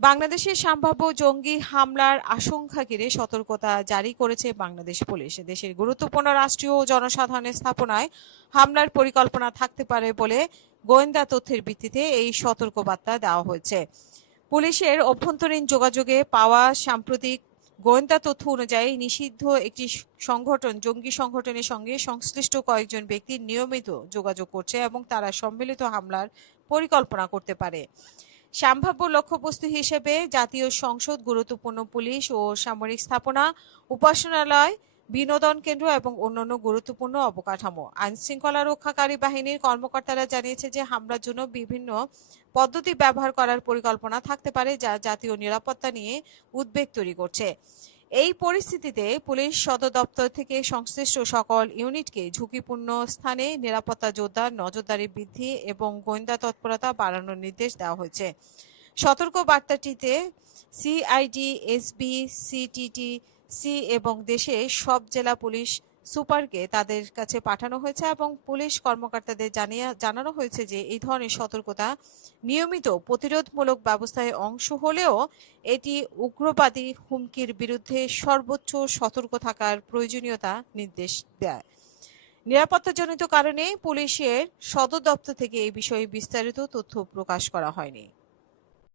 বাংলাদেশে সম্ভাব্য জঙ্গি হামলার আশঙ্কা ঘিরে সতর্কতা জারি করেছে বাংলাদেশ পুলিশ। দেশের গুরুত্বপূর্ণ রাষ্ট্রীয় ও জনসাধারণের স্থাপনায় হামলার পরিকল্পনা থাকতে পারে বলে গোয়েন্দা তথ্যের ভিত্তিতে এই সতর্কবার্তা দেওয়া হয়েছে। পুলিশের অভ্যন্তরীণ যোগাযোগে পাওয়া সাম্প্রতিক গোয়েন্দা তথ্য অনুযায়ী নিষিদ্ধ একটি জঙ্গি সংগঠনের সঙ্গে সংশ্লিষ্ট কয়েকজন ব্যক্তি নিয়মিত যোগাযোগ করছে এবং তারা সম্মিলিত হামলার পরিকল্পনা করতে পারে। সম্ভাব্য লক্ষ্যবস্তু হিসেবে জাতীয় সংসদ, গুরুত্বপূর্ণ পুলিশ ও সামরিক স্থাপনা, উপাসনালয়, বিনোদন কেন্দ্র এবং অন্যান্য গুরুত্বপূর্ণ অবকাঠামো। আইনশৃঙ্খলা রক্ষাকারী বাহিনীর কর্মকর্তারা জানিয়েছে যে হামলার জন্য বিভিন্ন পদ্ধতি ব্যবহার করার পরিকল্পনা থাকতে পারে, যা জাতীয় নিরাপত্তা নিয়ে উদ্বেগ তৈরি করছে। এই পরিস্থিতিতে পুলিশ সদর দপ্তর থেকে সংশ্লিষ্ট সকল ইউনিটকে ঝুঁকিপূর্ণ স্থানে নিরাপত্তা জোরদার, নজরদারি বৃদ্ধি এবং গোয়েন্দা তৎপরতা বাড়ানোর নির্দেশ দেওয়া হয়েছে। সতর্ক বার্তাটিতে সিআইডি, এসবি, সিটিটিসি এবং দেশের সব জেলা পুলিশ সুপারকে তাদের কাছে পাঠানো হয়েছে এবং পুলিশ কর্মকর্তাদের জানানো হয়েছে যে এই ধরনের সতর্কতা নিয়মিত প্রতিরোধমূলক ব্যবস্থায় অংশ হলেও এটি উগ্রবাদী হুমকির বিরুদ্ধে সর্বোচ্চ সতর্ক থাকার প্রয়োজনীয়তা নির্দেশ দেয়। নিরাপত্তাজনিত কারণে পুলিশের সদর দপ্তর থেকে এই বিষয়ে বিস্তারিত তথ্য প্রকাশ করা হয়নি।